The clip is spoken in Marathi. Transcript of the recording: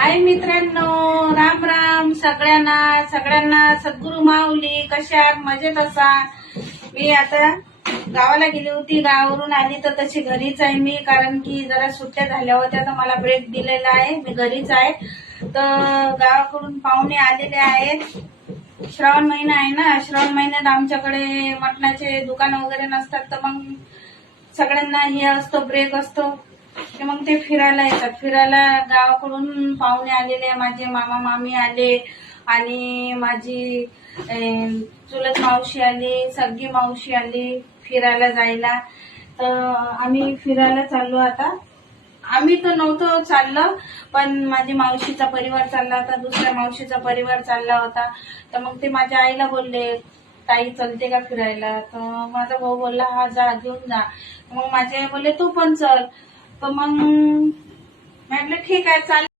हाय मित्रांनो, राम राम सगळ्यांना सद्गुरु माऊली. कशा आहात? मजेत असा. मी आता गावाला गेली होती, गावावरून आली तर तशी घरीच आहे मी, कारण की जरा सुट्ट्या झाल्या होत्या तर मला ब्रेक दिलेला आहे. मी घरीच आहे. तर गावाकडून पाहुणे आलेले आहेत. श्रावण महिना आहे ना, श्रावण महिन्यात आमच्याकडे मटणाचे दुकान वगैरे नसतात, तर मग सगळ्यांना हे असतो, ब्रेक असतो. मग ते फिरायला येतात. फिरायला गावाकडून पाहुणे आलेले, माझे मामा मामी आले आणि माझी चुलत मावशी आली, सगळी मावशी आली फिरायला जायला. तर आम्ही फिरायला चाललो आता. आम्ही तर नव्हतो चाललो, पण माझी मावशीचा परिवार चालला होता, दुसऱ्या मावशीचा परिवार चालला होता. तर मग ते माझ्या आईला बोलले, ताई चलते का फिरायला? तर माझा भाऊ बोलला हा जा, घेऊन जा. मग माझे आई बोलले तू पण चल. तर मग म्हटलं ठीक आहे चाल.